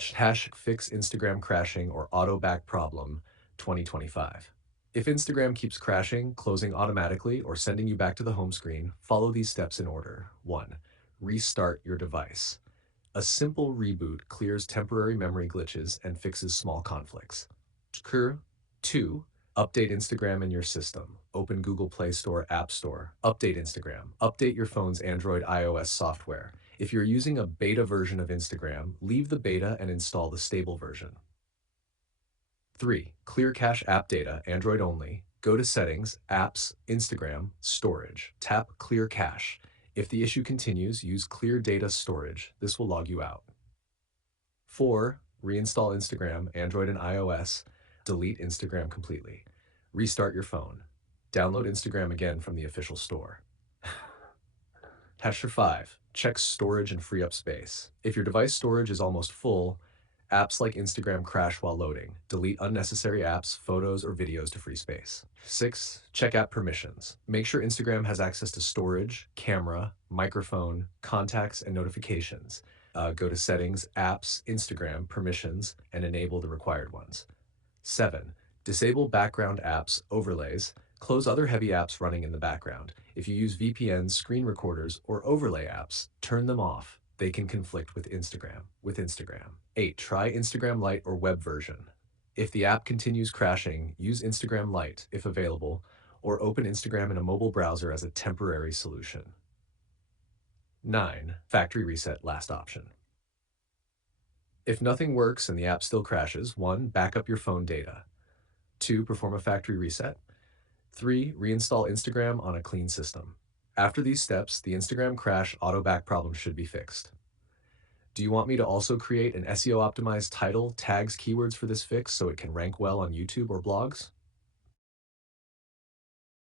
#fix Instagram crashing or auto back problem 2025. If Instagram keeps crashing, closing automatically, or sending you back to the home screen, follow these steps in order. 1. Restart your device. A simple reboot clears temporary memory glitches and fixes small conflicts. 2. Update Instagram in your system. Open Google Play Store, App Store. Update Instagram. Update your phone's Android iOS software. If you're using a beta version of Instagram, leave the beta and install the stable version. 3. Clear cache app data, Android only. Go to Settings, Apps, Instagram, Storage. Tap Clear Cache. If the issue continues, use Clear Data Storage. This will log you out. 4. Reinstall Instagram, Android and iOS. Delete Instagram completely. Restart your phone. Download Instagram again from the official store. Hash 5. Check storage and free up space. If your device storage is almost full, apps like Instagram crash while loading. Delete unnecessary apps, photos, or videos to free space. 6. Check app permissions. Make sure Instagram has access to storage, camera, microphone, contacts, and notifications. Go to Settings, Apps, Instagram, Permissions, and enable the required ones. 7. Disable background apps, overlays. Close other heavy apps running in the background. If you use VPNs, screen recorders, or overlay apps, turn them off. They can conflict with Instagram. 8. Try Instagram Lite or web version. If the app continues crashing, use Instagram Lite if available, or open Instagram in a mobile browser as a temporary solution. 9. Factory reset, last option. If nothing works and the app still crashes, 1. Back up your phone data. 2. Perform a factory reset. 3. Reinstall Instagram on a clean system. After these steps, the Instagram crash auto back problem should be fixed. Do you want me to also create an SEO optimized title, tags, keywords for this fix so it can rank well on YouTube or blogs?